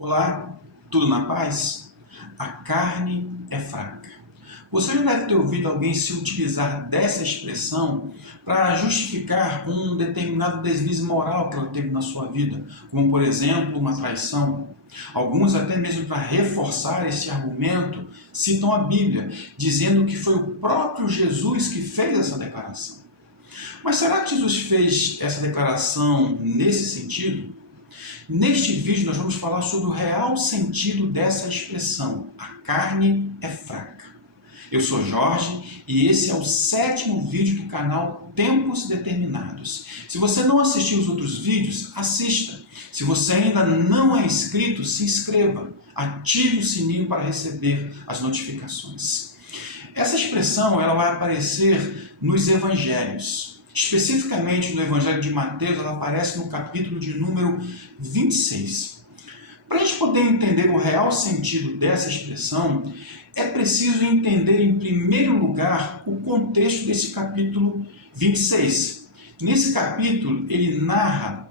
Olá, tudo na paz? A carne é fraca. Você já deve ter ouvido alguém se utilizar dessa expressão para justificar um determinado deslize moral que ela teve na sua vida, como por exemplo uma traição. Alguns, até mesmo para reforçar esse argumento, citam a Bíblia, dizendo que foi o próprio Jesus que fez essa declaração. Mas será que Jesus fez essa declaração nesse sentido? Neste vídeo nós vamos falar sobre o real sentido dessa expressão, a carne é fraca. Eu sou Jorge e esse é o 7º vídeo do canal Tempos Determinados. Se você não assistiu os outros vídeos, assista. Se você ainda não é inscrito, se inscreva. Ative o sininho para receber as notificações. Essa expressão ela vai aparecer nos evangelhos. Especificamente no Evangelho de Mateus, ela aparece no capítulo de número 26. Para a gente poder entender o real sentido dessa expressão, é preciso entender, em primeiro lugar, o contexto desse capítulo 26. Nesse capítulo, ele narra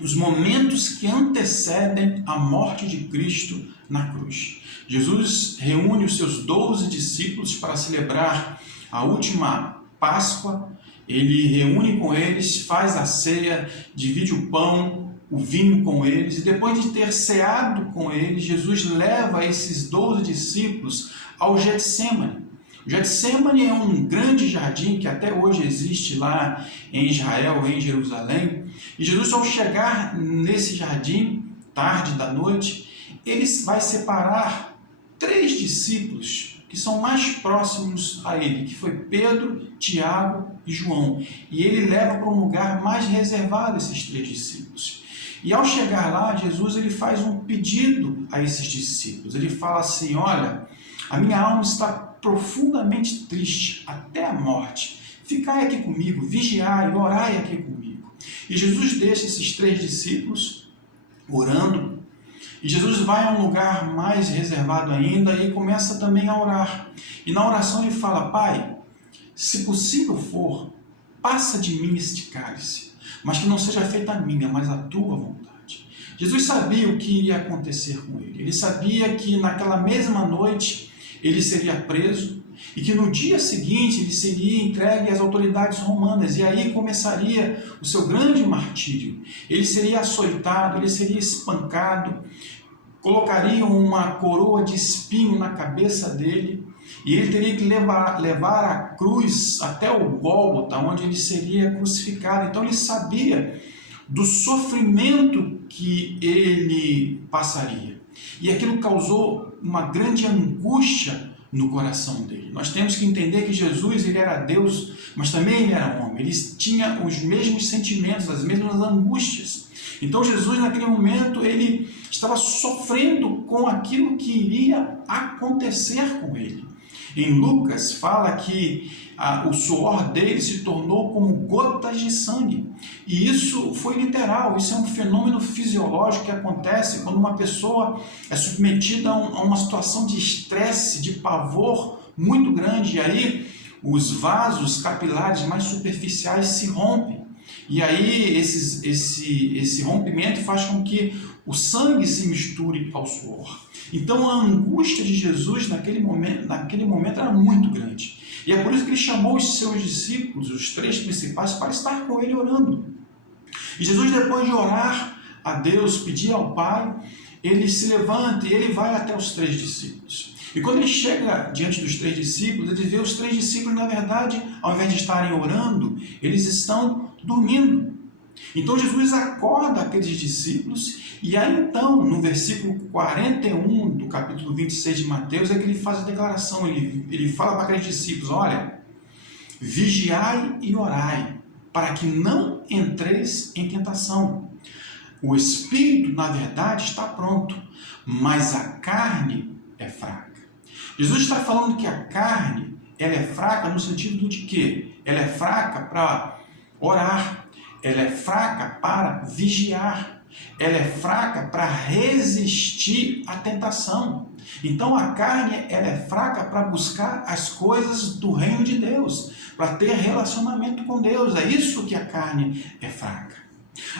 os momentos que antecedem a morte de Cristo na cruz. Jesus reúne os seus 12 discípulos para celebrar a última Páscoa. Ele reúne com eles, faz a ceia, divide o pão, o vinho com eles, e depois de ter ceado com eles, Jesus leva esses 12 discípulos ao Getsêmani. O Getsêmani é um grande jardim que até hoje existe lá em Israel, em Jerusalém. E Jesus, ao chegar nesse jardim, tarde da noite, ele vai separar 3 discípulos que são mais próximos a ele, que foi Pedro, Tiago e João. E ele leva para um lugar mais reservado esses 3 discípulos. E ao chegar lá, Jesus ele faz um pedido a esses discípulos. Ele fala assim: olha, a minha alma está profundamente triste até a morte. Ficai aqui comigo, vigiai, orai aqui comigo. E Jesus deixa esses 3 discípulos orando. E Jesus vai a um lugar mais reservado ainda e começa também a orar. E na oração ele fala: Pai, se possível for, passa de mim este cálice, mas que não seja feita a minha, mas a tua vontade. Jesus sabia o que iria acontecer com ele. Ele sabia que naquela mesma noite ele seria preso e que no dia seguinte ele seria entregue às autoridades romanas, e aí começaria o seu grande martírio. Ele seria açoitado, ele seria espancado, colocariam uma coroa de espinho na cabeça dele, e ele teria que levar a cruz até o Gólgota, onde ele seria crucificado. Então ele sabia do sofrimento que ele passaria, e aquilo causou uma grande angústia no coração dele. Nós temos que entender que Jesus ele era Deus, mas também ele era homem. Ele tinha os mesmos sentimentos, as mesmas angústias. Então Jesus, naquele momento, ele estava sofrendo com aquilo que iria acontecer com ele. Em Lucas fala que o suor dele se tornou como gotas de sangue. E isso foi literal, isso é um fenômeno fisiológico que acontece quando uma pessoa é submetida a uma situação de estresse, de pavor muito grande. E aí os vasos capilares mais superficiais se rompem. E aí esse rompimento faz com que o sangue se misture ao suor. Então a angústia de Jesus naquele momento era muito grande. E é por isso que ele chamou os seus discípulos, os 3 principais, para estar com ele orando. E Jesus, depois de orar a Deus, pedir ao Pai, ele se levanta e ele vai até os 3 discípulos. E quando ele chega diante dos 3 discípulos, ele vê os 3 discípulos, na verdade, ao invés de estarem orando, eles estão dormindo. Então Jesus acorda aqueles discípulos, e aí então, no versículo 41 do capítulo 26 de Mateus, é que ele faz a declaração, ele fala para aqueles discípulos: olha, vigiai e orai, para que não entreis em tentação. O espírito, na verdade, está pronto, mas a carne é fraca. Jesus está falando que a carne ela é fraca no sentido de que ela é fraca para orar, ela é fraca para vigiar, ela é fraca para resistir à tentação. Então a carne ela é fraca para buscar as coisas do reino de Deus, para ter relacionamento com Deus. É isso que a carne é fraca.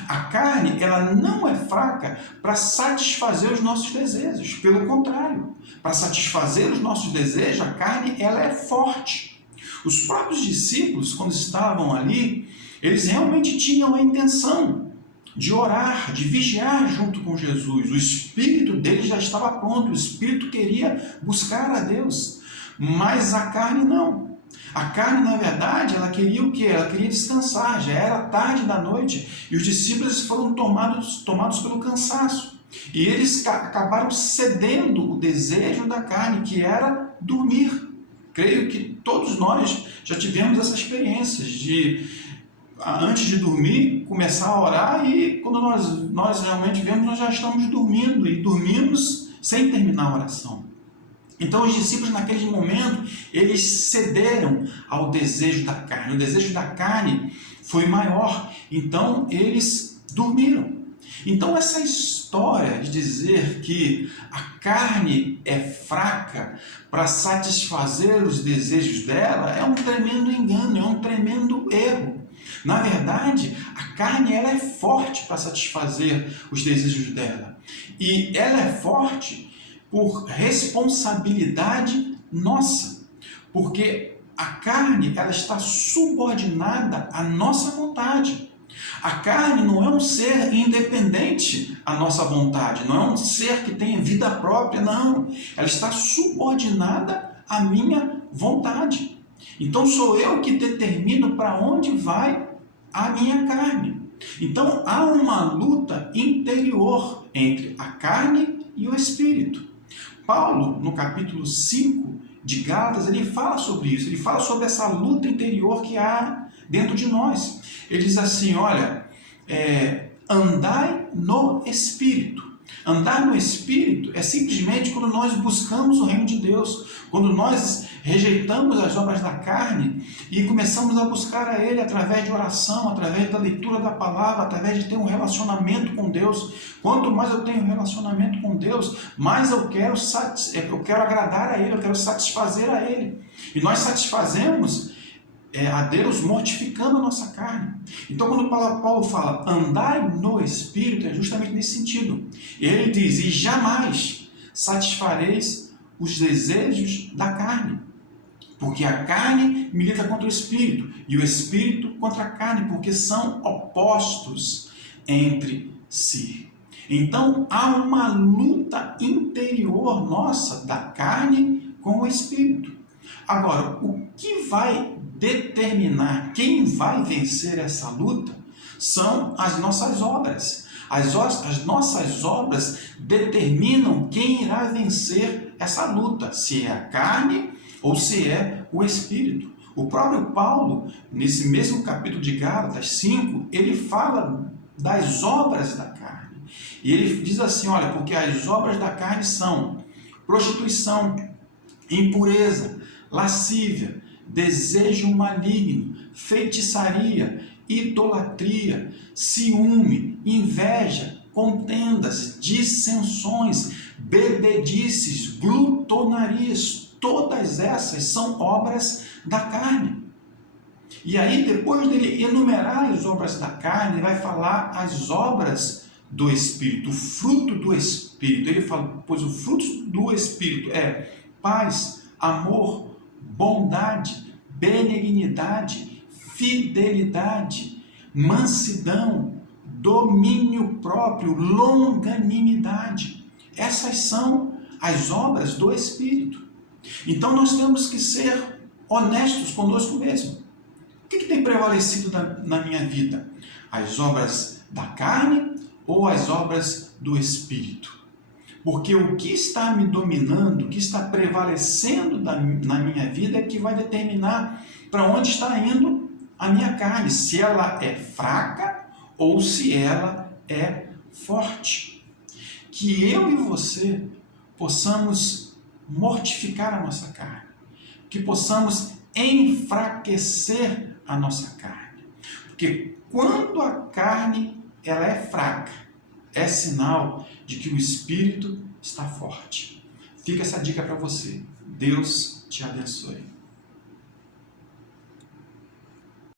A carne, ela não é fraca para satisfazer os nossos desejos. Pelo contrário, para satisfazer os nossos desejos, a carne, ela é forte. Os próprios discípulos, quando estavam ali, eles realmente tinham a intenção de orar, de vigiar junto com Jesus. O espírito deles já estava pronto, o espírito queria buscar a Deus, mas a carne não. A carne, na verdade, ela queria o quê? Ela queria descansar, já era tarde da noite e os discípulos foram tomados pelo cansaço. E eles acabaram cedendo o desejo da carne, que era dormir. Creio que todos nós já tivemos essa experiência de, antes de dormir, começar a orar e quando nós realmente vemos, nós já estamos dormindo e dormimos sem terminar a oração. Então os discípulos naquele momento, eles cederam ao desejo da carne. O desejo da carne foi maior, então eles dormiram. Então essa história de dizer que a carne é fraca para satisfazer os desejos dela é um tremendo engano, é um tremendo erro. Na verdade, a carne ela é forte para satisfazer os desejos dela. E ela é forte por responsabilidade nossa, porque a carne ela está subordinada à nossa vontade. A carne não é um ser independente à nossa vontade, não é um ser que tenha vida própria, não. Ela está subordinada à minha vontade. Então sou eu que determino para onde vai a minha carne. Então há uma luta interior entre a carne e o espírito. Paulo, no capítulo 5 de Gálatas, ele fala sobre isso, ele fala sobre essa luta interior que há dentro de nós. Ele diz assim, olha, andai no Espírito. Andar no Espírito é simplesmente quando nós buscamos o reino de Deus, quando nós rejeitamos as obras da carne e começamos a buscar a Ele através de oração, através da leitura da palavra, através de ter um relacionamento com Deus. Quanto mais eu tenho um relacionamento com Deus, mais eu quero agradar a Ele, eu quero satisfazer a Ele. E nós satisfazemos a Deus mortificando a nossa carne. Então quando Paulo fala andai no Espírito, é justamente nesse sentido. Ele diz, e jamais satisfareis os desejos da carne, porque a carne milita contra o Espírito, e o Espírito contra a carne, porque são opostos entre si. Então há uma luta interior nossa da carne com o Espírito. Agora, o que vai determinar quem vai vencer essa luta são as nossas obras. As nossas obras determinam quem irá vencer essa luta, se é a carne ou se é o Espírito. O próprio Paulo, nesse mesmo capítulo de Gálatas 5, ele fala das obras da carne. E ele diz assim, olha, porque as obras da carne são prostituição, impureza, lascívia, desejo maligno, feitiçaria, idolatria, ciúme, inveja, contendas, dissensões, bebedices, glutonarias, todas essas são obras da carne. E aí, depois dele enumerar as obras da carne, ele vai falar as obras do Espírito, o fruto do Espírito. Ele fala, pois o fruto do Espírito é paz, amor, bondade, benignidade, fidelidade, mansidão, domínio próprio, longanimidade. Essas são as obras do Espírito. Então nós temos que ser honestos conosco mesmo. O que tem prevalecido na minha vida? As obras da carne ou as obras do Espírito? Porque o que está me dominando, o que está prevalecendo na minha vida é que vai determinar para onde está indo a minha carne, se ela é fraca ou se ela é forte. Que eu e você possamos mortificar a nossa carne, que possamos enfraquecer a nossa carne. Porque quando a carne ela é fraca, é sinal de que o Espírito está forte. Fica essa dica para você. Deus te abençoe.